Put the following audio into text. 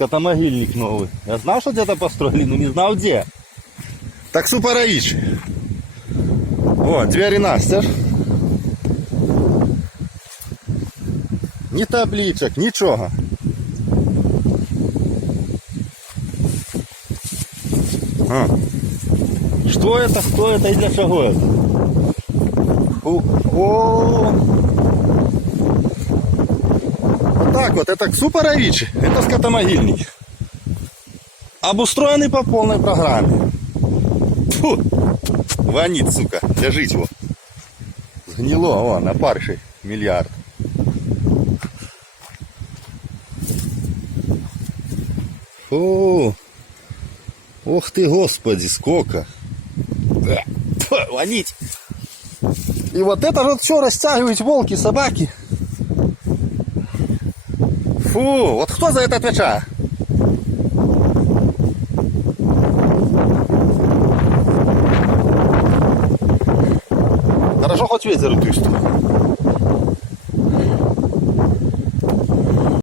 скотомогильник новый. Я знал, что где-то построили, но не знал где. Так супарович. О, двери настежь. Ні табличок, нічого. А. Что это, кто это и для чего это? О. Вот так вот, это супарович, это скотомогильник. Обустроенный по полной программе. Фу. Вонит, сука, лежить его. Сгнило, о, на паршей миллиард. Фу. Ох ты, господи, сколько. Вонить. И вот это вот все растягивают волки, собаки. Фу, вот кто за это отвечает? Хорошо, хоть ветер в ту сторону.